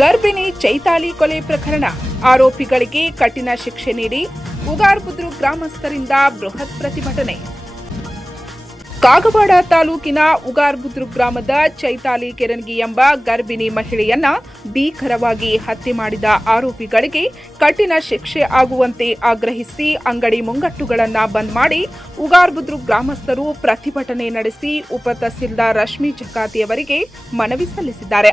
ಗರ್ಭಿಣಿ ಚೈತಾಲಿ ಕೊಲೆ ಪ್ರಕರಣ. ಆರೋಪಿಗಳಿಗೆ ಕಠಿಣ ಶಿಕ್ಷೆ ನೀಡಿ ಉಗಾರ್ಬುದ್ರು ಗ್ರಾಮಸ್ಥರಿಂದ ಬೃಹತ್ ಪ್ರತಿಭಟನೆ. ಕಾಗವಾಡ ತಾಲೂಕಿನ ಉಗಾರ್ಬುದ್ರು ಗ್ರಾಮದ ಚೈತಾಲಿ ಕೆರನ್ಗಿ ಎಂಬ ಗರ್ಭಿಣಿ ಮಹಿಳೆಯನ್ನ ಭೀಕರವಾಗಿ ಹತ್ಯೆ ಮಾಡಿದ ಆರೋಪಿಗಳಿಗೆ ಕಠಿಣ ಶಿಕ್ಷೆ ಆಗುವಂತೆ ಆಗ್ರಹಿಸಿ ಅಂಗಡಿ ಮುಂಗಟ್ಟುಗಳನ್ನು ಬಂದ್ ಮಾಡಿ ಉಗಾರ್ಬುದ್ರು ಗ್ರಾಮಸ್ಥರು ಪ್ರತಿಭಟನೆ ನಡೆಸಿ ಉಪ ತಹಸೀಲ್ದಾರ್ ರಶ್ಮಿ ಚಕಾತಿಯವರಿಗೆ ಮನವಿ ಸಲ್ಲಿಸಿದ್ದಾರೆ.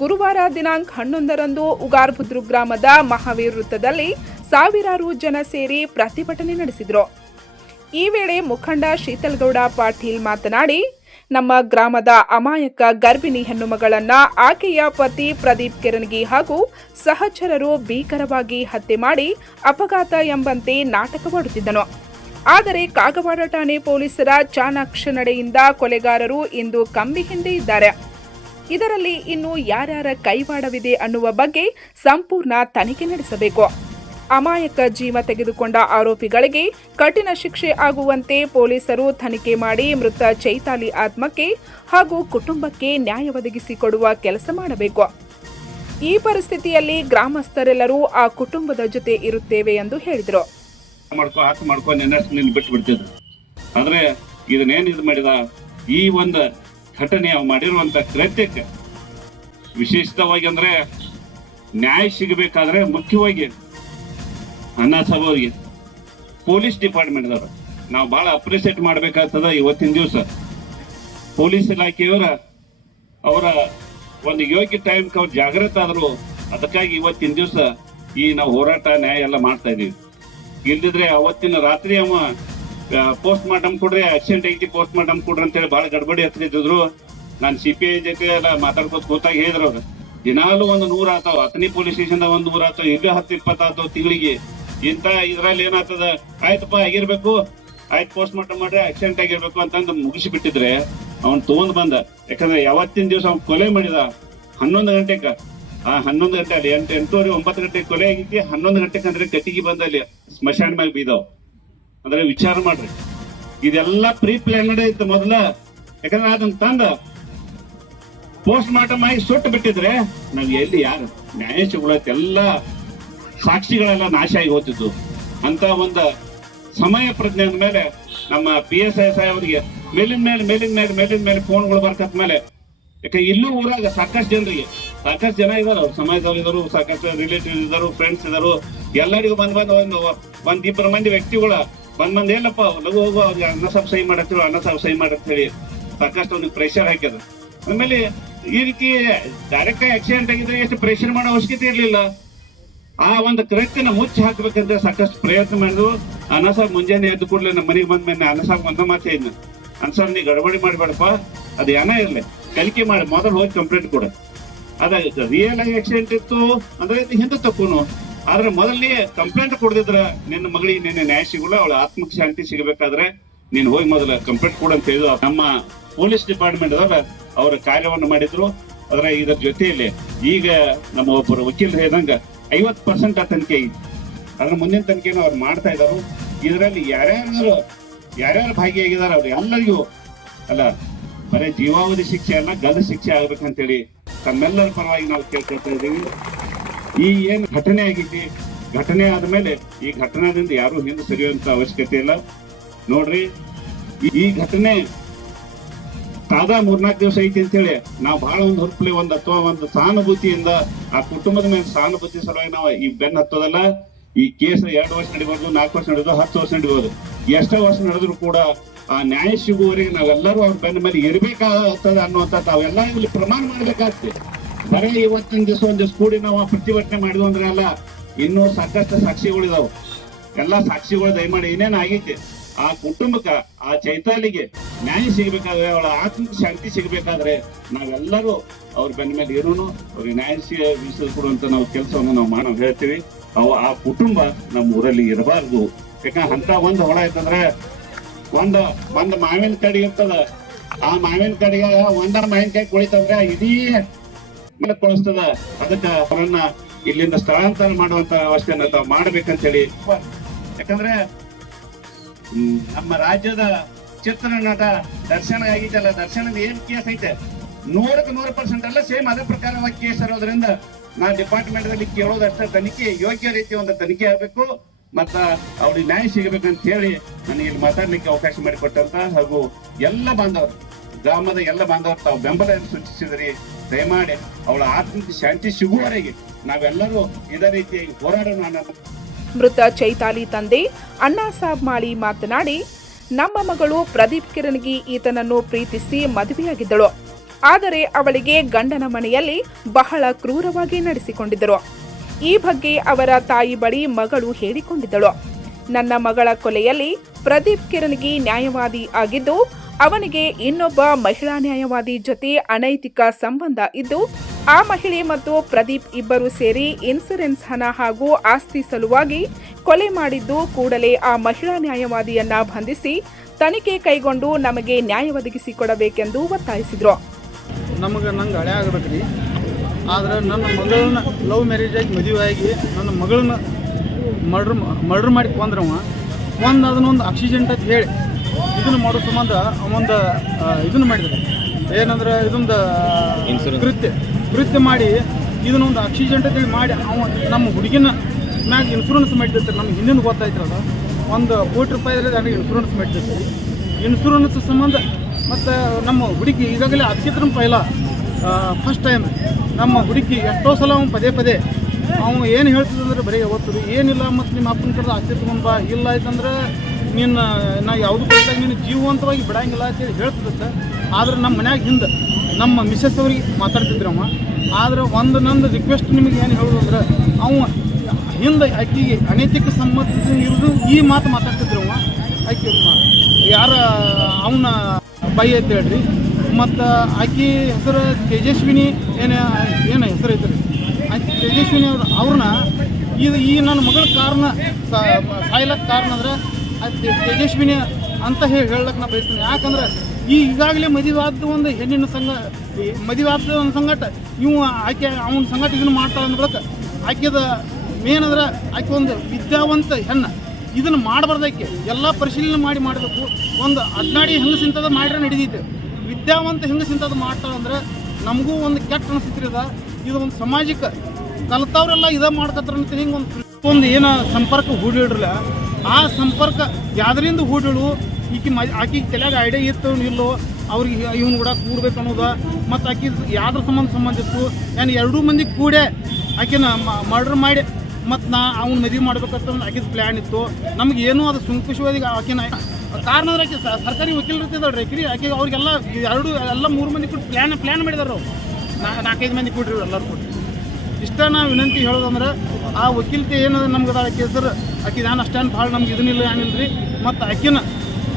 ಗುರುವಾರ ದಿನಾಂಕ ಹನ್ನೊಂದರಂದು ಉಗಾರ್ಭುದ್ರು ಗ್ರಾಮದ ಮಹಾವೀರ್ ವೃತ್ತದಲ್ಲಿ ಸಾವಿರಾರು ಜನ ಸೇರಿ ಪ್ರತಿಭಟನೆ ನಡೆಸಿದರು. ಈ ವೇಳೆ ಮುಖಂಡ ಶೀತಲ್ಗೌಡ ಪಾಟೀಲ್ ಮಾತನಾಡಿ, ನಮ್ಮ ಗ್ರಾಮದ ಅಮಾಯಕ ಗರ್ಭಿಣಿ ಹೆಣ್ಣುಮಗಳನ್ನ ಆಕೆಯ ಪತಿ ಪ್ರದೀಪ್ ಕಿರಣ್ಗಿ ಹಾಗೂ ಸಹಚರರು ಭೀಕರವಾಗಿ ಹತ್ಯೆ ಮಾಡಿ ಅಪಘಾತ ಎಂಬಂತೆ ನಾಟಕವಾಡುತ್ತಿದ್ದನು. ಆದರೆ ಕಾಗವಾಡ ಠಾಣೆ ಪೊಲೀಸರ ಚಾಣಾಕ್ಷ ನಡೆಯಿಂದ ಕೊಲೆಗಾರರು ಇಂದು ಕಂಬಿ ಹಿಂದೆ ಇದ್ದಾರೆ. ಇದರಲ್ಲಿ ಇನ್ನು ಯಾರ್ಯಾರ ಕೈವಾಡವಿದೆ ಅನ್ನುವ ಬಗ್ಗೆ ಸಂಪೂರ್ಣ ತನಿಖೆ ನಡೆಸಬೇಕು. ಅಮಾಯಕ ಜೀವ ತೆಗೆದುಕೊಂಡ ಆರೋಪಿಗಳಿಗೆ ಕಠಿಣ ಶಿಕ್ಷೆ ಆಗುವಂತೆ ಪೊಲೀಸರು ತನಿಖೆ ಮಾಡಿ ಮೃತ ಚೈತಾಲಿ ಆತ್ಮಕ್ಕೆ ಹಾಗೂ ಕುಟುಂಬಕ್ಕೆ ನ್ಯಾಯ ಒದಗಿಸಿಕೊಡುವ ಕೆಲಸ ಮಾಡಬೇಕು. ಈ ಪರಿಸ್ಥಿತಿಯಲ್ಲಿ ಗ್ರಾಮಸ್ಥರೆಲ್ಲರೂ ಆ ಕುಟುಂಬದ ಜೊತೆ ಇರುತ್ತೇವೆ ಎಂದು ಹೇಳಿದರು. ಆದ್ರೆ ಇದನ್ನೇನು ಇದು ಮಾಡಿದ? ಈ ಒಂದು ಘಟನೆ ಅವು ಮಾಡಿರುವಂತ ಕೃತ್ಯಕ್ಕೆ ವಿಶೇಷವಾಗಿ ಅಂದ್ರೆ ನ್ಯಾಯ ಸಿಗಬೇಕಾದ್ರೆ ಮುಖ್ಯವಾಗಿ ಅಣ್ಣ ಅವ್ರಿಗೆ, ಪೊಲೀಸ್ ಡಿಪಾರ್ಟ್ಮೆಂಟ್ ದವರು. ನಾವು ಬಹಳ ಅಪ್ರಿಸಿಯೇಟ್ ಮಾಡ್ಬೇಕಾಗ್ತದ ಇವತ್ತಿನ ದಿವಸ. ಪೊಲೀಸ್ ಇಲಾಖೆಯವರ, ಅವರ ಒಂದು ಯೋಗ್ಯ ಟೈಮ್ಗೆ ಅವ್ರು ಜಾಗೃತ ಆದ್ರು, ಅದಕ್ಕಾಗಿ ಇವತ್ತಿನ ದಿವಸ ಈ ನಾವು ಹೋರಾಟ, ನ್ಯಾಯ ಎಲ್ಲ ಮಾಡ್ತಾ ಇದ್ದೀವಿ ಇಲ್ದಿದ್ರೆ ಅವತ್ತಿನ ರಾತ್ರಿ ಅವ ಪೋಸ್ಟ್ ಮಾರ್ಟಮ್ ಕೊಡ್ರಿ ಆಕ್ಸಿಡೆಂಟ್ ಐತಿ ಪೋಸ್ಟ್ ಮಾರ್ಟಮ್ ಕೊಡ್ರಿ ಅಂತೇಳಿ ಬಹಳ ಗಡ್ಬಡಿ ಹತ್ತಿದ್ರು ನಾನು ಸಿ ಪಿ ಐ ಜೊತೆ ಎಲ್ಲ ಮಾತಾಡ್ಕೋತ ಕೂತಾಗ ಹೇಳಿದ್ರು ಅವ್ರು. ದಿನಾಲು ಒಂದು ನೂರ ಆತಾವ ಹತ್ತನೇ ಪೊಲೀಸ್ ಸ್ಟೇಷನ್ ಒಂದು ನೂರ ಆತಾವ, ಇಲ್ಲೇ ಹತ್ತು ಇಪ್ಪತ್ತು ಆತಾವ ತಿಂಗಳಿಗೆ. ಇಂತ ಇದ್ರಲ್ಲಿ ಏನಾಗ್ತದ? ಆಯ್ತಪ್ಪ, ಆಗಿರ್ಬೇಕು. ಆಯ್ತು ಪೋಸ್ಟ್ ಮಾರ್ಟಮ್ ಮಾಡ್ರಿ ಆಕ್ಸಿಡೆಂಟ್ ಆಗಿರ್ಬೇಕು ಅಂತಂದು ಮುಗಿಸಿ ಬಿಟ್ಟಿದ್ರೆ ಅವ್ನ್ ತಗೊಂಡ್ ಬಂದ. ಯಾಕಂದ್ರೆ ಯಾವತ್ತಿನ ದಿವಸ ಅವ್ನು ಕೊಲೆ ಮಾಡಿದ, ಹನ್ನೊಂದು ಗಂಟೆಗ ಆ ಹನ್ನೊಂದು ಗಂಟೆ ಅಲ್ಲಿ ಎಂಟು, ಎಂಟೂವರೆ, ಒಂಬತ್ತು ಗಂಟೆ ಕೊಲೆ ಆಗಿದ್ದೆ ಹನ್ನೊಂದು ಗಂಟೆಗೆ ಅಂದ್ರೆ ಕಟ್ಟಿಗೆ ಬಂದ ಅಲ್ಲಿ ಸ್ಮಶಾನ ಮೇಲೆ ಬೀದಾವ್. ಅಂದ್ರೆ ವಿಚಾರ ಮಾಡ್ರಿ. ಇದೆಲ್ಲ ಪ್ರೀ ಪ್ಲಾನ್ಡ್ ಇತ್ತು ಮೊದಲ. ಯಾಕಂದ್ರೆ ಅದನ್ನ ತಂದ. ಪೋಸ್ಟ್ ಮಾರ್ಟಮ್ ಆಗಿ ಸುಟ್ಟು ಬಿಟ್ಟಿದ್ರೆ ನಾವ್ ಎಲ್ಲಿ ಯಾರು ನ್ಯಾಯ ಎಲ್ಲ ಸಾಕ್ಷಿಗಳೆಲ್ಲ ನಾಶ ಆಗಿ ಹೋಗ್ತಿದ್ದು ಅಂತ ಒಂದು ಸಮಯ ಪ್ರಜ್ಞೆ ಮೇಲೆ ನಮ್ಮ ಪಿ ಎಸ್ ಐ ಅವರಿಗೆ ಮೇಲಿನ ಮೇಲೆ ಮೇಲಿನ ಮೇಲೆ ಮೇಲಿನ ಮೇಲೆ ಫೋನ್ಗಳು ಬರ್ಕತ್ ಮೇಲೆ. ಯಾಕೆ ಇಲ್ಲೂ ಊರಾಗ ಸಾಕಷ್ಟು ಜನರಿಗೆ, ಸಾಕಷ್ಟು ಜನ ಇದಾರೆ ಸಮಾಜದವರು ಇದ್ದರು ಸಾಕಷ್ಟು ರಿಲೇಟಿವ್ ಇದಾರು ಫ್ರೆಂಡ್ಸ್ ಇದಾರು. ಎಲ್ಲರಿಗೂ ಬಂದ್ ಬಂದ್ ಒಂದು, ಒಂದ್ ಇಬ್ಬರು ಮಂದಿ ವ್ಯಕ್ತಿಗಳ ಬಂದ್ ಬಂದ್ ಏನಪ್ಪ ಲಘು ಹೋಗು, ಅವ್ರಿಗೆ ಅನ್ನ ಸಾಬ್ ಸಹಿ ಮಾಡತ್ತೇಳು ಅನ್ನ ಸಾಬ್ ಸಹಿ ಮಾಡತ್ತೇಳಿ ಸಾಕಷ್ಟು ಅವ್ನಿಗೆ ಪ್ರೆಷರ್ ಹಾಕ್ಯದ. ಆಮೇಲೆ ಈ ರೀತಿ ಡೈರೆಕ್ಟ್ ಆಕ್ಸಿಡೆಂಟ್ ಆಗಿದ್ರೆ ಎಷ್ಟು ಪ್ರೆಷರ್ ಮಾಡೋ ಅವಶ್ಯಕತೆ ಇರಲಿಲ್ಲ. ಆ ಒಂದು ಕೃತ್ಯನ ಮುಚ್ಚಿ ಹಾಕ್ಬೇಕಂದ್ರೆ ಸಾಕಷ್ಟು ಪ್ರಯತ್ನ ಮಾಡಿದ್ರು ಸಾಬ್ ಮುಂಜಾನೆ ಎದ್ದು ಕೂಡಲೇ ನಮ್ಮ ಮನೆಗೆ ಬಂದ ಮೇಲೆ ಅನ್ನ ಸಾಬ್ ಒಂದ ಮಾತೇ ಇದ್ನ ಅನ್ಸರ್ ನೀ ಗಡಬಡಿ ಮಾಡಬೇಡಪ್ಪ, ಅದು ಏನ ಇರಲಿ. ಕಲಿಕೆ ಮಾಡಿ, ಮೊದಲು ಹೋಗಿ ಕಂಪ್ಲೇಂಟ್ ಕೊಡ. ಅದ ರಿಯಲ್ ಆಗಿ ಆಕ್ಸಿಡೆಂಟ್ ಇತ್ತು, ಅಂದ್ರೆ ಹಿಂದೆ ತಕ್ಕೋನು ಆದ್ರೆ ಮೊದಲನೇ ಕಂಪ್ಲೇಂಟ್ ಕೊಡದಿದ್ರ ನಿನ್ನ ಮಗಳಿಗೆ ನಿನ್ನೆ ನ್ಯಾಯ ಸಿಗಲ್ಲ, ಅವಳ ಆತ್ಮಕ್ಕೆ ಶಾಂತಿ ಸಿಗಬೇಕಾದ್ರೆ ನೀನ್ ಹೋಗಿ ಮೊದಲ ಕಂಪ್ಲೇಂಟ್ ಕೊಡು ಅಂತ ಹೇಳಿದ್ರು. ನಮ್ಮ ಪೊಲೀಸ್ ಡಿಪಾರ್ಟ್ಮೆಂಟ್ ಅವರ ಅವರ ಕಾರ್ಯವನ್ನು ಮಾಡಿದ್ರು. ಆದ್ರೆ ಇದರ ಜೊತೆಯಲ್ಲಿ ಈಗ ನಮ್ಮ ಒಬ್ಬರು ವಕೀಲರು ಹೇಳಿದಂಗ ಐವತ್ ಪರ್ಸೆಂಟ್ ಆ ತನಿಖೆ ಐತಿ. ಅದ್ರ ಮುಂದಿನ ತನಿಖೆನ ಅವ್ರು ಮಾಡ್ತಾ ಇದಾರು. ಇದರಲ್ಲಿ ಯಾರ್ಯಾರು ಯಾರ್ಯಾರು ಭಾಗಿಯಾಗಿದಾರ ಅವ್ರು ಎಲ್ಲರಿಗೂ ಅಲ್ಲ, ಬರೀ ಜೀವಾವಧಿ ಶಿಕ್ಷೆ ಅಲ್ಲ ಗಲ್ಲ ಶಿಕ್ಷೆ ಆಗ್ಬೇಕಂತೇಳಿ ತಮ್ಮೆಲ್ಲರ ಪರವಾಗಿ ನಾವು ಕೇಳ್ಕೊಳ್ತಾ ಇದ್ದೀವಿ. ಈ ಏನು ಘಟನೆ ಆಗಿದೆ? ಘಟನೆ ಆದಮೇಲೆ ಈ ಘಟನಾದಿಂದ ಯಾರು ಹಿಂದೆ ಸರಿಯುವಂತ ಅವಶ್ಯಕತೆ ಇಲ್ಲ. ನೋಡ್ರಿ, ಈ- ಘಟನೆ ತಾದಾ ಮೂರ್ನಾಲ್ಕು ದಿವಸ ಐತಿ ಅಂತೇಳಿ ನಾವು ಬಹಳ ಒಂದು ಹೊರಪಲಿ, ಒಂದು ಅಥವಾ ಒಂದು ಸಹಾನುಭೂತಿಯಿಂದ ಆ ಕುಟುಂಬದ ಮೇಲೆ ಸಹಾನುಭೂತಿ ಸಲುವಾಗಿ ನಾವು ಈ ಬೆನ್ನ ಹತ್ತೋದಲ್ಲ, ಈ ಕೇಸ್ ಎರಡು ವರ್ಷ ನಡಿಬಹುದು ನಾಲ್ಕು ವರ್ಷ ನಡೆದು ಹತ್ತು ವರ್ಷ ನಡಿಬಹುದು ಎಷ್ಟೋ ವರ್ಷ ನಡೆದ್ರು ಕೂಡ ಆ ನ್ಯಾಯ ಸಿಗುವವರೆಗೆ ನಾವೆಲ್ಲರೂ ಅವ್ರ ಬೆನ್ನ ಮೇಲೆ ಇರಬೇಕಾಗ್ತದೆ ಅನ್ನುವಂಥ ತಾವೆಲ್ಲ ಇಲ್ಲಿ ಪ್ರಮಾಣ ಮಾಡ್ಬೇಕಾಗ್ತದೆ. ಬರೀ ಇವತ್ತಿನ ದಿವಸ ಒಂದ್ ಕೂಡಿ ನಾವು ಪ್ರತಿಭಟನೆ ಮಾಡಿದ್ವು ಅಂದ್ರೆ ಅಲ್ಲ, ಇನ್ನೂ ಸಾಕಷ್ಟು ಸಾಕ್ಷಿಗಳಿದಾವು ಎಲ್ಲಾ ಸಾಕ್ಷಿಗಳು ದಯಮಾಡಿ ಏನೇನು ಆಗೈತೆ ಆ ಕುಟುಂಬಕ್ಕ, ಆ ಚೈತಾಲಿಗೆ ನ್ಯಾಯ ಸಿಗಬೇಕಾದ್ರೆ, ಅವಳ ಆತ್ಮಕ್ಕೆ ಶಾಂತಿ ಸಿಗಬೇಕಾದ್ರೆ ನಾವೆಲ್ಲರೂ ಅವ್ರ ಬೆನ್ನ ಮೇಲೆ ಇರೋನು ಅವ್ರಿಗೆ ನ್ಯಾಯ ಸಿಗ ನಾವು ಕೆಲಸವನ್ನು ನಾವು ಮಾಡೋ, ಹೇಳ್ತೀವಿ. ಅವ ಆ ಕುಟುಂಬ ನಮ್ಮ ಊರಲ್ಲಿ ಇರಬಾರ್ದು. ಯಾಕಂದ್ರೆ ಅಂತ ಒಂದು ಹೊಣ ಇತ್ತಂದ್ರೆ ಒಂದ್ ಒಂದ್ ಮಾವಿನ ಕಡೆ ಇರ್ತದ. ಆ ಮಾವಿನ ಕಡೆಗೆ ಒಂದ ಮಾವಿನಕಾಯಿ ಕುಳಿತಂದ್ರೆ ಇಡೀ ಕೊಳಿಸ್ತದ ಅದಕ್ಕ ಅವರನ್ನ ಇಲ್ಲಿಂದ ಸ್ಥಳಾಂತರ ಮಾಡುವಂತ ವ್ಯವಸ್ಥೆಯನ್ನ ತಾವು ಮಾಡ್ಬೇಕಂತೇಳಿ. ಯಾಕಂದ್ರೆ ಹ್ಮ್, ನಮ್ಮ ರಾಜ್ಯದ ಚಿತ್ರನಟ ದರ್ಶನ ಆಗಿದ್ದಲ್ಲ ದರ್ಶನದ ಏನ್ ಕೇಸ್ ಐತೆ? ನೂರಕ್ಕೆ ನೂರು ಪರ್ಸೆಂಟ್ ಅಲ್ಲ ಸೇಮ್ ಅದೇ ಪ್ರಕಾರವಾಗಿ ಕೇಸ್ ಇರೋದ್ರಿಂದ ನಾ ಡಿಪಾರ್ಟ್ಮೆಂಟ್ ದಲ್ಲಿ ಕೇಳೋದಷ್ಟೇ ತನಿಖೆ ಯೋಗ್ಯ ರೀತಿಯ ಒಂದು ತನಿಖೆ ಆಗಬೇಕು ಮತ್ತ ಅವ್ರಿಗೆ ನ್ಯಾಯ ಸಿಗಬೇಕಂತ ಹೇಳಿ ನನಗೆ ಇಲ್ಲಿ ಮಾತಾಡ್ಲಿಕ್ಕೆ ಅವಕಾಶ ಮಾಡಿಕೊಟ್ಟಂತ ಹಾಗೂ ಎಲ್ಲ ಬಾಂಧವರು ಗ್ರಾಮದ ಎಲ್ಲ ಬಾಂಧವರು ತಾವು ಬೆಂಬಲ ಸೂಚಿಸಿದ್ರಿ. ದಯಮಾಡಿ ಅವಳ ಆತ್ಮಕ್ಕೆ ಶಾಂತಿ ಸಿಗುವವರೆಗೆ ನಾವೆಲ್ಲರೂ ಇದೇ ರೀತಿಯಾಗಿ ಹೋರಾಡೋಣ ಮೃತ ಚೈತಾಲಿ ತಂದೆ ಅಣ್ಣಾ ಸಾಬ್ ಮಾಳಿ ಮಾತನಾಡಿ, ನಮ್ಮ ಮಗಳು ಪ್ರದೀಪ್ ಕಿರಣ್ಗಿ ಈತನನ್ನು ಪ್ರೀತಿಸಿ ಮದುವೆಯಾಗಿದ್ದಳು. ಆದರೆ ಅವಳಿಗೆ ಗಂಡನ ಮನೆಯಲ್ಲಿ ಬಹಳ ಕ್ರೂರವಾಗಿ ನಡೆಸಿಕೊಂಡಿದ್ದರು. ಈ ಬಗ್ಗೆ ಅವರ ತಾಯಿ ಬಳಿ ಮಗಳು ಹೇಳಿಕೊಂಡಿದ್ದಳು. ನನ್ನ ಮಗಳ ಕೊಲೆಯಲ್ಲಿ ಪ್ರದೀಪ್ ಕಿರಣ್ಗಿ ನ್ಯಾಯವಾದಿ ಆಗಿದ್ದು ಅವನಿಗೆ ಇನ್ನೊಬ್ಬ ಮಹಿಳಾ ನ್ಯಾಯವಾದಿ ಜೊತೆ ಅನೈತಿಕ ಸಂಬಂಧ ಇದ್ದು, ಆ ಮಹಿಳೆ ಮತ್ತು ಪ್ರದೀಪ್ ಇಬ್ಬರು ಸೇರಿ ಇನ್ಸೂರೆನ್ಸ್ ಹಣ ಹಾಗೂ ಆಸ್ತಿ ಸಲುವಾಗಿ ಕೊಲೆ ಮಾಡಿದ್ದು ಕೂಡಲೇ ಆ ಮಹಿಳಾ ನ್ಯಾಯವಾದಿಯನ್ನ ಬಂಧಿಸಿ ತನಿಖೆ ಕೈಗೊಂಡು ನಮಗೆ ನ್ಯಾಯ ಒದಗಿಸಿಕೊಡಬೇಕೆಂದು ಒತ್ತಾಯಿಸಿದರು. ನಮಗೆ ನಂಗೆ ಹಳೆ ಆದ್ರೆ ನನ್ನ ಮಗಳನ್ನ ಲವ್ ಮ್ಯಾರೇಜ್ ಆಗಿ ಮದುವೆ ಆಗಿ ನನ್ನ ಮಗಳನ್ನ ಮರ್ಡ್ರ್ ಮರ್ಡ್ರ್ ಮಾಡಿ ಕೊಂದ್ರವ ಒಂದು ಅದನ್ನೊಂದು ಆಕ್ಸಿಡೆಂಟ್ ಅಂತ ಹೇಳಿ ಇದನ್ನು ಮಾಡೋ ಸಂಬಂಧ ಒಂದು ಇದನ್ನು ಮಾಡಿದ್ರು ಏನಂದ್ರೆ ಇದೊಂದು ಕೃತ್ಯ. ಕೃತ್ಯ ಮಾಡಿ ಇದನ್ನೊಂದು ಆಕ್ಸಿಡೆಂಟ್ ಅಂತೇಳಿ ಮಾಡಿ ಅವ ನಮ್ಮ ಹುಡುಗಿನ ಮ್ಯಾಗ ಇನ್ಶೂರೆನ್ಸ್ ಮಾಡಿರ್ತಾರೆ. ನಮ್ಗೆ ಹಿಂದಿನ ಗೊತ್ತಾಯ್ತಲ್ಲ ಒಂದು ಕೋಟಿ ರೂಪಾಯಿ ನನಗೆ ಇನ್ಶೂರೆನ್ಸ್ ಮಾಡಿರ್ತೀವಿ ಇನ್ಶೂರೆನ್ಸ್ ಸಂಬಂಧ ಮತ್ತು ನಮ್ಮ ಹುಡುಗಿ ಈಗಾಗಲೇ ಅದಕ್ಕಿಂತ ಪೈಲ ಫಸ್ಟ್ ಟೈಮ್ ನಮ್ಮ ಹುಡುಗಿ ಎಷ್ಟೋ ಸಲ ಅವ್ನು ಪದೇ ಪದೇ ಅವನು ಏನು ಹೇಳ್ತಿದ್ದಂದ್ರೆ ಬರೀ ಓದ್ತದೆ ಏನಿಲ್ಲ ಮತ್ತು ನಿಮ್ಮ ಅಪ್ಪನ ಕಡೆ ಆಸ್ತಿ ತೊಗೊಂಡ್ ಬಾ ಇಲ್ಲ ಆಯ್ತಂದ್ರೆ ನಿನ್ನ, ನಾ ಯಾವುದು ಕೊಟ್ಟಾಗ ನಿನ್ನ ಜೀವಂತವಾಗಿ ಬಿಡಂಗಿಲ್ಲ ಅಂತೇಳಿ ಸರ್. ಆದ್ರೆ ನಮ್ಮ ಮನ್ಯಾಗ ಹಿಂದೆ ನಮ್ಮ ಮಿಸ್ಸಸ್ ಅವ್ರಿಗೆ ಮಾತಾಡ್ತಿದ್ರಮ್ಮ ಆದ್ರೆ ಒಂದು ನಂದು ರಿಕ್ವೆಸ್ಟ್ ನಿಮಗೆ ಏನು ಹೇಳೋದಂದ್ರೆ ಅವ ಹಿಂದೆ ಆಕೆಗೆ ಅನೈತಿಕ ಸಮ್ಮತಿ ಇರೋದು ಈ ಮಾತು ಮಾತಾಡ್ತಿದ್ರವ ಆಕೆ ಯಾರ, ಅವನ ಬೈ ಅಂತ ಹೇಳ್ರಿ. ಮತ್ತು ಆಕೆ ಹೆಸರು ತೇಜಸ್ವಿನಿ ಏನು ಏನು ಹೆಸರು ಐತ್ರಿ ಆಕೆ ತೇಜಸ್ವಿನಿ ಅವ್ರು, ಅವ್ರನ್ನ ಇದು ಈ ನನ್ನ ಮಗಳ ಕಾರಣ ಸಾಯ್ಲಕ್ಕೆ ಕಾರಣ ಅಂದ್ರೆ ತೇಜಸ್ವಿನಿ ಅಂತ ಹೇಳಿ ಹೇಳಕ್ಕೆ ನಾ ಬಯಸ್ತೇನೆ. ಯಾಕಂದ್ರೆ ಈ ಈಗಾಗಲೇ ಮದುವೆ ಒಂದು ಹೆಣ್ಣಿನ ಸಂಘ ಮದಿವಾದ ಒಂದು ಸಂಘಟ. ಇವು ಆಕೆ ಅವನ ಸಂಘಟ ಇದನ್ನು ಮಾಡ್ತಾಳೆ ಅಂದ್ಬಿಡಕ್ಕೆ ಆಕೆದ ಮೇನ್ ಅಂದ್ರೆ ಆಕೆ ಒಂದು ವಿದ್ಯಾವಂತ ಹೆಣ್ಣು. ಇದನ್ನು ಮಾಡಬಾರ್ದಕ್ಕೆ ಎಲ್ಲ ಪರಿಶೀಲನೆ ಮಾಡಿ ಮಾಡಬೇಕು. ಒಂದು ಅಡ್ನಾಡಿ ಹೆಂಗಸಿಂತದ ಮಾಡ್ರೆ ನಡೀತೈತೆ. ವಿದ್ಯಾವಂತ ಹೆಂಗಸಿಂತದ ಮಾಡ್ತಾಳೆ ಅಂದ್ರೆ ನಮಗೂ ಒಂದು ಕೆಟ್ಟ ಅನಿಸ್ತೈತ್ರಿ ಅದ. ಇದು ಒಂದು ಸಮಾಜಕ್ಕೆ ಕಲ್ತವ್ರೆಲ್ಲ ಇದ ಮಾಡ್ಕತ್ತಾರ ಅಂತ ಹಿಂಗೆ ಒಂದು ಒಂದು ಏನ ಸಂಪರ್ಕ ಹೂಡಿಡ್ರಲ್ಲ ಆ ಸಂಪರ್ಕ ಯಾವ್ದರಿಂದ ಹೂಡಳು? ಈಕಿ ಮ ಆಕಿಗೆ ತಲೆಯಾಗ ಐಡಿಯಾ ಇತ್ತು ಇಲ್ಲೋ, ಅವ್ರಿಗೆ ಇವನು ಕೂಡ ಕೂಡ್ಬೇಕು ಅನ್ನೋದು. ಮತ್ತು ಆಕಿ ಯಾವ್ದ್ರ ಸಂಬಂಧ ಸಂಬಂಧಿತ್ತು ನಾನು ಎರಡೂ ಮಂದಿ ಕೂಡೆ ಆಕಿನ ಮರ್ಡರ್ ಮಾಡಿ, ಮತ್ತು ನಾ ಅವ್ನ ಮದುವೆ ಮಾಡ್ಬೇಕಂತ ಒಂದು ಆಕಿದ ಪ್ಲ್ಯಾನ್ ಇತ್ತು. ನಮ್ಗೆ ಏನೂ ಅದು ಸುಂಕುಶವಾಗಿ ಆಕಿನ ಕಾರಣ ಅಂದ್ರೆ ಆಕೆ ಸರ್ಕಾರಿ ವಕೀಲರು ಕಿರಿ ಆಕಿ ಅವ್ರಿಗೆಲ್ಲ ಎರಡು, ಎಲ್ಲ ಮೂರು ಮಂದಿ ಕೊಟ್ಟು ಪ್ಲ್ಯಾನ್ ಪ್ಲ್ಯಾನ್ ಮಾಡಿದಾರೆ ಅವ್ರು. ನಾಲ್ಕೈದು ಮಂದಿ ಕೊಡ್ರಿ ಎಲ್ಲರೂ ಕೊಟ್ಟು ಇಷ್ಟ ನಾವು ವಿನಂತಿ ಹೇಳೋದಂದ್ರೆ, ಆ ವಕೀಲತೆ ಏನದ ನಮ್ಗೆ ಅದ ಆಕೆ ಹೆಸರು? ಆಕೆ ನಾನು ಅಷ್ಟೇನು ಭಾಳ ನಮ್ಗೆ ಇದನ್ನಿಲ್ಲ ಏನಿಲ್ಲ ರೀ ಮತ್ತು ಆಕಿನ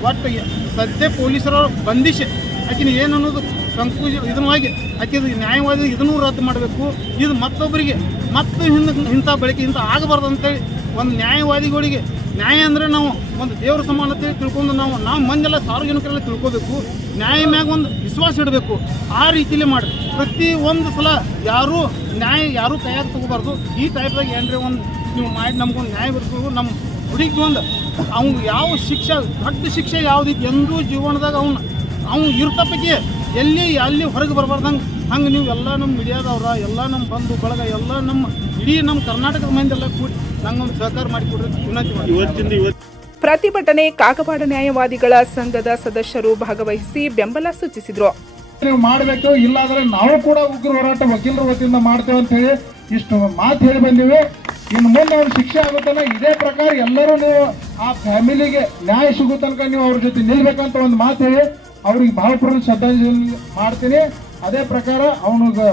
ಒಟ್ಟು ಸದ್ಯ ಪೊಲೀಸರ ಬಂಧಿಸಿ ಆಕಿನ ಏನು ಅನ್ನೋದು ಸಂಕುಚ ಇದನ್ನವಾಗಿ ಆಕಿದು ನ್ಯಾಯವಾದಿ ಇದನ್ನೂ ರದ್ದು ಮಾಡಬೇಕು. ಇದು ಮತ್ತೊಬ್ಬರಿಗೆ ಮತ್ತೆ ಹಿಂದೆ ಇಂಥ ಬಳಕೆ ಇಂಥ ಆಗಬಾರ್ದು ಅಂತೇಳಿ ಒಂದು ನ್ಯಾಯವಾದಿಗಳಿಗೆ ನ್ಯಾಯ ಅಂದರೆ ನಾವು ಒಂದು ದೇವರ ಸಮಾನತೆ ತಿಳ್ಕೊಂಡು ನಾವು ನಾವು ಮಂದೆಲ್ಲ ಸಾರ್ವಜನಿಕರೆಲ್ಲ ತಿಳ್ಕೋಬೇಕು. ನ್ಯಾಯ ಮ್ಯಾಗ ಒಂದು ವಿಶ್ವಾಸ ಇಡಬೇಕು. ಆ ರೀತಿಯಲ್ಲಿ ಮಾಡಿ ಪ್ರತಿ ಒಂದು ಸಲ ಯಾರೂ ನ್ಯಾಯ ಯಾರೂ ಕೈಯಾಗಿ ತಗೋಬಾರ್ದು. ಈ ಟೈಪ್ದಾಗ ಏನರೇ ಒಂದು ನೀವು ಮಾಡಿ ನಮ್ಗೊಂದು ನ್ಯಾಯ ಬರ್ಬೇಕು ನಮ್ಮ ಹುಡುಗಿ ಒಂದು ಅವ್ನು ಯಾವ ಶಿಕ್ಷೆ ದೊಡ್ಡ ಶಿಕ್ಷೆ ಯಾವುದಿತ್ತು ಎಂದೂ ಜೀವನದಾಗ ಅವ್ನು ಅವ್ನು ಇರ್ತಪ್ಪಕ್ಕೆ ಎಲ್ಲಿ ಅಲ್ಲಿ ಹೊರಗೆ ಬರಬಾರ್ದಂಗೆ ಹಂಗೆ ನೀವು ಎಲ್ಲ ನಮ್ಮ ಮೀಡಿಯಾದವ್ರ ಎಲ್ಲ ನಮ್ಮ ಬಂಧು ಬಳಗ ಎಲ್ಲ ನಮ್ಮ ಇಡೀ ನಮ್ಮ ಕರ್ನಾಟಕದ ಮಂದಿಯೆಲ್ಲ ಕೂಡಿ ನಂಗೊಂದು ಸಹಕಾರ ಮಾಡಿಕೊಡ್ರಿ ವಿನಂತಿ ಮಾಡಿ ಇವತ್ತಿಂದ ಇವತ್ತು ಪ್ರತಿಭಟನೆ ಕಾಗವಾಡ ನ್ಯಾಯವಾದಿಗಳ ಸಂಘದ ಸದಸ್ಯರು ಭಾಗವಹಿಸಿ ಬೆಂಬಲ ಸೂಚಿಸಿದರು. ನೀವು ಮಾಡಬೇಕು ಇಲ್ಲಾಂದ್ರೆ ನಾವು ಕೂಡ ಉಗ್ರ ಹೋರಾಟ ವಕೀಲರ ವತಿಯಿಂದ ಮಾಡ್ತೇವೆ ಅಂತ ಹೇಳಿ ಇಷ್ಟು ಮಾತು ಹೇಳಿ ಬಂದಿವೆ. ಇನ್ನು ಮುಂದೆ ಅವ್ರ ಶಿಕ್ಷೆ ಆಗುತ್ತಲ್ಲ ಇದೇ ಪ್ರಕಾರ ಎಲ್ಲರೂ ನೀವು ಆ ಫ್ಯಾಮಿಲಿಗೆ ನ್ಯಾಯ ಸಿಗೋ ತನಕ ನೀವು ಅವ್ರ ಜೊತೆ ನಿಲ್ಬೇಕಂತ ಒಂದು ಮಾತು ಹೇಳಿ ಅವ್ರಿಗೆ ಭಾವಪೂರ್ಣ ಶ್ರದ್ಧಾಂಜಲಿ ಮಾಡ್ತೀನಿ. ಅದೇ ಪ್ರಕಾರ ಅವನಿಗೆ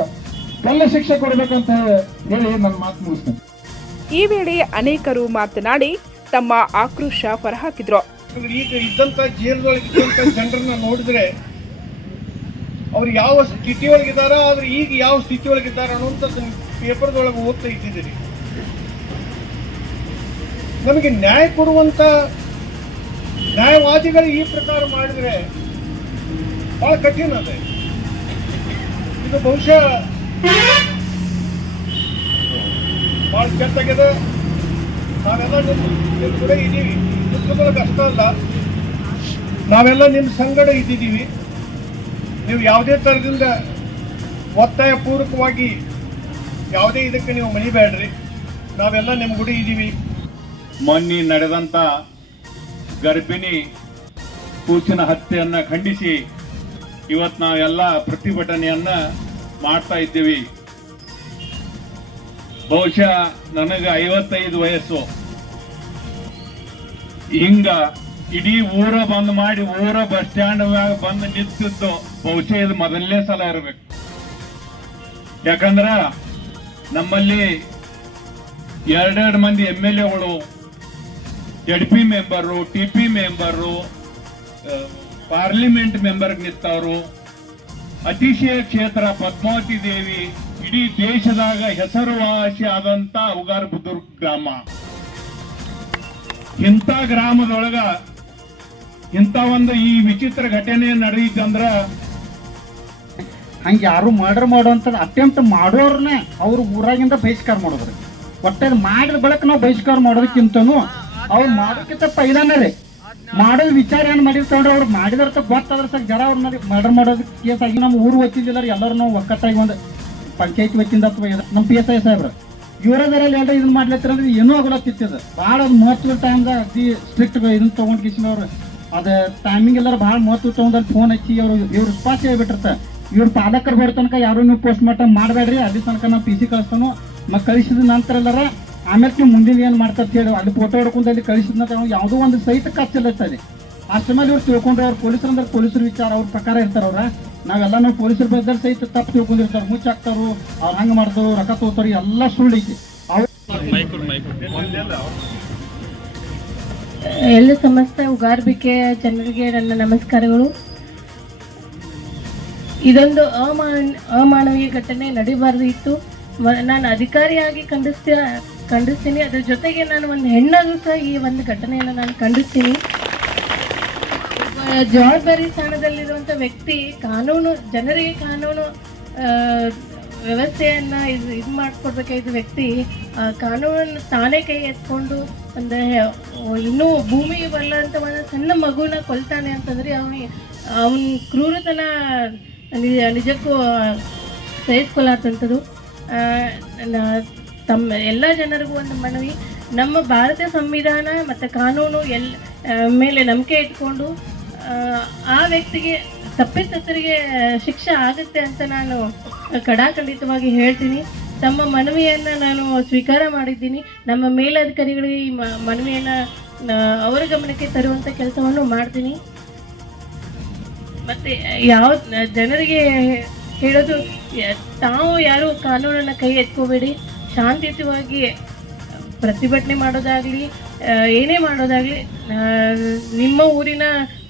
ಎಲ್ಲ ಶಿಕ್ಷೆ ಕೊಡ್ಬೇಕಂತ ಹೇಳಿ ನನ್ನ ಮಾತು ಮುಗಿಸ್ತೇನೆ. ಈ ವೇಳೆ ಅನೇಕರು ಮಾತನಾಡಿ ತಮ್ಮ ಆಕ್ರೋಶ ಹೊರಹಾಕಿದ್ರು. ಈಗ ಇದ್ದಂತ ಜೇಲ್ದೊಳಗೆ ಇದ್ದಂತ ಜನರನ್ನ ನೋಡಿದ್ರೆ ಅವ್ರು ಯಾವ ಸ್ಥಿತಿ ಒಳಗಿದಾರ ಆದ್ರೆ ಈಗ ಯಾವ ಸ್ಥಿತಿ ಒಳಗಿದ್ದಾರೆ ಅನ್ನುವಂಥದ್ದು ಪೇಪರ್ದೊಳಗೆ ಓದ್ತಾ ಇದ್ದಿದ್ದೀರಿ. ನಮಗೆ ನ್ಯಾಯ ಕೊಡುವಂತ ನ್ಯಾಯವಾದಿಗಳು ಈ ಪ್ರಕಾರ ಮಾಡಿದ್ರೆ ಬಹಳ ಕಠಿಣ ಅದೇ. ಇದು ಬಹುಶಃ ಬಹಳ ಕೆಟ್ಟಾಗಿದೆ ನಾವೆಲ್ಲ ನಿಮ್ಮ ಕೂಡ ಇದ್ದೀವಿ. ದುಃಖದೊಳಗೆ ಕಷ್ಟ ಅಲ್ಲ. ನಾವೆಲ್ಲ ನಿಮ್ಮ ಸಂಗಡ ಇದ್ದಿದ್ದೀವಿ. ನೀವು ಯಾವುದೇ ಥರದಿಂದ ಒತ್ತಾಯ ಪೂರ್ವಕವಾಗಿ ಯಾವುದೇ ಇದಕ್ಕೆ ನೀವು ಮಣಿಬೇಡ್ರಿ. ನಾವೆಲ್ಲ ನಿಮ್ಮ ಗುಡಿ ಇದ್ದೀವಿ ಮೊನ್ನೆ ನಡೆದಂತ ಗರ್ಭಿಣಿ ಕೂಸಿನ ಹತ್ಯೆಯನ್ನ ಖಂಡಿಸಿ ಇವತ್ತು ನಾವೆಲ್ಲ ಪ್ರತಿಭಟನೆಯನ್ನ ಮಾಡ್ತಾ ಇದ್ದೀವಿ. ಬಹುಶಃ ನನಗೆ ಐವತ್ತೈದು ವಯಸ್ಸು. ಹಿಂಗ ಇಡೀ ಊರ ಬಂದ್ ಮಾಡಿ ಊರ ಬಸ್ ಸ್ಟ್ಯಾಂಡ್ ಬಂದು ನಿಂತಿದ್ದು ಬಹುಶಃ ಇದು ಮೊದಲನೇ ಸಲ ಇರಬೇಕು. ಯಾಕಂದ್ರ ನಮ್ಮಲ್ಲಿ ಎರಡೆರಡು ಮಂದಿ ಎಂ ಎಲ್ ಎಗಳು, Z P member, T P member parliament member ನಿಂತವರು. ಅತಿಶಯ ಕ್ಷೇತ್ರ ಪದ್ಮಾವತಿ ದೇವಿ, ಇಡೀ ದೇಶದಾಗ ಹೆಸರುವಾಸಿ ಆದಂತ ಉಗಾರ್ ಬುದುರ್ಗ್ ಗ್ರಾಮ. ಇಂಥ ಗ್ರಾಮದೊಳಗ ಇಂಥ ಒಂದು ಈ ವಿಚಿತ್ರ ಘಟನೆ ನಡೆಯಿತಂದ್ರ ಹಂಗೆ ಯಾರು ಮರ್ಡರ್ ಮಾಡುವಂಥದ್ದು ಅಟೆಂಪ್ಟ್ ಮಾಡೋರ್ನೇ ಅವ್ರು ಊರಾಗಿಂದ ಬಹಿಷ್ಕಾರ ಮಾಡೋದ್ರಿ. ಒಟ್ಟೆ ಮಾಡಿದ ಬಳಕ ನಾವು ಬಹಿಷ್ಕಾರ ಮಾಡೋದಕ್ಕಿಂತನೂ ಅವ್ರು ಮಾಡೋಕ್ಕಿಂತ ಪೈದಾನೆ ರೀ. ಮಾಡೋದ್ ವಿಚಾರ ಏನ್ ಮಾಡಿರ್ತಾವ್ರಿ ಅವ್ರು ಮಾಡಿದ್ರ ಗೊತ್ತಾದ್ರ ಸರ್ ಜರ ಅವ್ರನ್ನ ಮರ್ಡರ್ ಮಾಡೋದಕ್ಕೆ ಕೇಸ್ ಆಗಿ ನಮ್ಮ ಊರು ವತಿಲಿಲ್ಲ ಎಲ್ಲರೂ ನಾವು ಒಕ್ಕಟ್ಟಾಗಿ ಒಂದು ಪಂಚಾಯತ್ ವತಿಯಿಂದ ಅಥವಾ ನಮ್ಮ ಪಿ ಎಸ್ ಐ ಸಾಹೇಬ್ರು. ಇವರದರಲ್ಲಿ ಎಲ್ಲ ಇದನ್ನ ಮಾಡ್ಲತ್ತರ ಅಂದ್ರೆ ಏನೂ ಆಗಲತ್ತಿತ್ತದ ಭಾಳ ಅದು ಮಹತ್ವದ ಟೈಮ್ದಾಗ ಅತಿ ಸ್ಟ್ರಿಕ್ಟ್ ಇದನ್ನ ತೊಗೊಂಡು ಕಿಸಿನ ಅವರು. ಅದ ಟೈಮಿಂಗ್ ಎಲ್ಲರೂ ಭಾಳ ಮಹತ್ವ ತೊಗೊಂಡಲ್ಲಿ ಫೋನ್ ಹಚ್ಚಿ ಅವರು ಇವ್ರು ಸ್ಪಾಚ್ ಹೇಳ್ಬಿಟ್ಟಿರ್ತ ಇವ್ರ ಪಾಲಕರು ಬರೋ ತನಕ ಯಾರು ನೀವು ಪೋಸ್ಟ್ ಮಾರ್ಟಮ್ ಮಾಡಬೇಡ್ರಿ, ಅಲ್ಲಿ ತನಕ ನಾವು ಪಿ ಸಿ ಕಳಿಸ್ತಾನು ಮತ್ತೆ ಕಳಿಸಿದ ನಂತರ ಎಲ್ಲಾರ, ಆಮೇಲೆ ನೀವು ಮುಂದಿನ ಏನು ಮಾಡ್ತಾರೆ ಹೇಳಿ, ಅಲ್ಲಿ ಫೋಟೋ ಹೊಡ್ಕೊಂಡು ಅಲ್ಲಿ ಕಳಿಸಿದ ನಂತರ ಯಾವುದೋ ಒಂದು ಸಹಿತ ಕಚ್ಚಲತ್ತದೆ ಅಷ್ಟ ಮೇಲೆ ಇವ್ರು ತಿಳ್ಕೊಂಡ್ರೆ ಅವ್ರು ಪೊಲೀಸರು ಅಂದ್ರೆ ಪೊಲೀಸರು ವಿಚಾರ, ಅವ್ರ ಪ್ರಕಾರ ಇರ್ತಾರ ಅವ್ರ. ನಾವೆಲ್ಲ ನಾವು ಪೊಲೀಸರ ಬಂದ್ರೆ ಸಹಿತ ತಪ್ಪು ತಿಳ್ಕೊಂಡಿರ್ತಾರೆ ಮುಚ್ಚಾಕ್ತಾರು ಅವ್ರು ಹಂಗೆ ಮಾಡ್ತಾರು ರೊಕ್ಕ ತೋತಾರು ಎಲ್ಲ ಸುಳ್ಳು ಐತಿ. ಅವ್ರು ಎಲ್ಲ ಸಮಸ್ತ ಉಗಾರ್ಬಿಕೆ ಜನರಿಗೆ ನನ್ನ ನಮಸ್ಕಾರಗಳು. ಇದೊಂದು ಅಮಾನ್, ಅಮಾನವೀಯ ಘಟನೆ ನಡೀಬಾರ್ದು ಇತ್ತು. ನಾನು ಅಧಿಕಾರಿಯಾಗಿ ಖಂಡಿಸ್ತ ಖಂಡಿಸ್ತೀನಿ. ಅದ್ರ ಜೊತೆಗೆ ನಾನು ಒಂದು ಹೆಣ್ಣಾಗೂ ಸಹ ಈ ಒಂದು ಘಟನೆಯನ್ನು ನಾನು ಖಂಡಿಸ್ತೀನಿ. ಜವಾಬ್ದಾರಿ ಸ್ಥಾನದಲ್ಲಿರುವಂಥ ವ್ಯಕ್ತಿ ಕಾನೂನು, ಜನರಿಗೆ ಕಾನೂನು ವ್ಯವಸ್ಥೆಯನ್ನು ಇದು ಇದು ಮಾಡಿಕೊಡ್ಬೇಕಾಗಿದ್ದ ವ್ಯಕ್ತಿ ಕಾನೂನನ್ನು ತಾನೇ ಕೈ ಎತ್ಕೊಂಡು ಒಂದು ಇನ್ನೂ ಭೂಮಿಗೆ ಬರಲ್ಲಂತ ಒಂದು ಸಣ್ಣ ಮಗುನ ಕೊಲ್ತಾನೆ ಅಂತಂದರೆ ಅವನಿಗೆ, ಅವನ ಕ್ರೂರತನ ನಿ- ನಿಜಕ್ಕೂ ನ- ತಮ್ಮ ಎಲ್ಲ ಜನರಿಗೂ ಒಂದು ಮನವಿ. ನಮ್ಮ ಭಾರತ ಸಂವಿಧಾನ ಮತ್ತು ಕಾನೂನು ಎಲ್ ಮೇಲೆ ನಂಬಿಕೆ ಇಟ್ಕೊಂಡು ಆ, ವ್ಯಕ್ತಿಗೆ ತಪ್ಪಿತಸ್ಥರಿಗೆ ಶಿಕ್ಷೆ ಆಗುತ್ತೆ ಅಂತ ನಾನು ಕಡಾಖಂಡಿತವಾಗಿ ಹೇಳ್ತೀನಿ. ತಮ್ಮ ಮನವಿಯನ್ನು ನಾನು ಸ್ವೀಕಾರ ಮಾಡಿದ್ದೀನಿ. ನಮ್ಮ ಮೇಲಧಿಕಾರಿಗಳಿಗೆ ಈ ಮನವಿಯನ್ನು ಅವರ ಗಮನಕ್ಕೆ ತರುವಂಥ ಕೆಲಸವನ್ನು ಮಾಡ್ತೀನಿ. ಮತ್ತೆ ಯಾವ ಜನರಿಗೆ ಹೇಳೋದು ತಾವು ಯಾರು ಕಾನೂನನ್ನು ಕೈ ಎತ್ಕೋಬೇಡಿ. ಶಾಂತಿಯುತವಾಗಿ ಪ್ರತಿಭಟನೆ ಮಾಡೋದಾಗಲಿ ಏನೇ ಮಾಡೋದಾಗಲಿ ನಿಮ್ಮ ಊರಿನ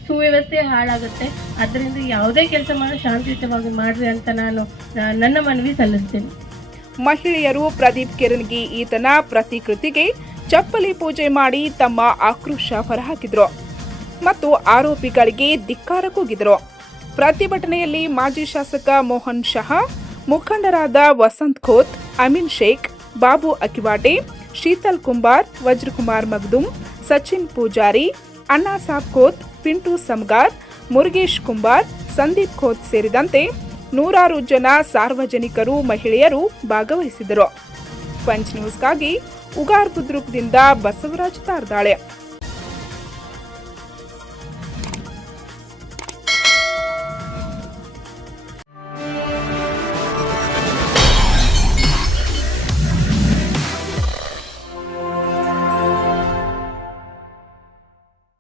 ಸುವ್ಯವಸ್ಥೆ ಹಾಳಾಗುತ್ತೆ. ಅದರಿಂದ ಯಾವುದೇ ಕೆಲಸ ಮಾಡೋ, ಶಾಂತಿಯುತವಾಗಿ ಮಾಡ್ರಿ ಅಂತ ನಾನು ನನ್ನ ಮನವಿ ಸಲ್ಲಿಸ್ತೇನೆ. ಮಹಿಳೆಯರು ಪ್ರದೀಪ್ ಕಿರಣ್ಗಿ ಈತನ ಪ್ರತಿಕೃತಿಗೆ ಚಪ್ಪಲಿ ಪೂಜೆ ಮಾಡಿ ತಮ್ಮ ಆಕ್ರೋಶ ಹೊರಹಾಕಿದ್ರು. ಮತ್ತು ಆರೋಪಿಗಳಿಗೆ ಧಿಕ್ಕಾರ ಕೂಗಿದರು. ಪ್ರತಿಭಟನೆಯಲ್ಲಿ ಮಾಜಿ ಶಾಸಕ ಮೋಹನ್ ಶಹಾ, ಮುಖಂಡರಾದ ವಸಂತ್ ಖೋತ್, ಅಮೀನ್ ಶೇಖ್, ಬಾಬು ಅಕಿವಾಟೆ, ಶೀತಲ್ ಕುಂಬಾರ್, ವಜ್ರಕುಮಾರ್ ಮಗ್ದುಮ್ ಸಚಿನ್ ಪೂಜಾರಿ, ಅಣ್ಣಾ ಸಾಬ್ ಖೋತ್, ಪಿಂಟು ಸಮಗಾರ್, ಮುರುಗೇಶ್ ಕುಂಬಾರ್, ಸಂದೀಪ್ ಖೋತ್ ಸೇರಿದಂತೆ ನೂರಾರು ಜನ ಸಾರ್ವಜನಿಕರು ಮಹಿಳೆಯರು ಭಾಗವಹಿಸಿದರು. ಪಂಚ್ ನ್ಯೂಸ್ಗಾಗಿ ಉಗಾರ್ ಬುದ್ರುಕ್ದಿಂದ ಬಸವರಾಜ್ ತಾರ್ದಾಳೆ.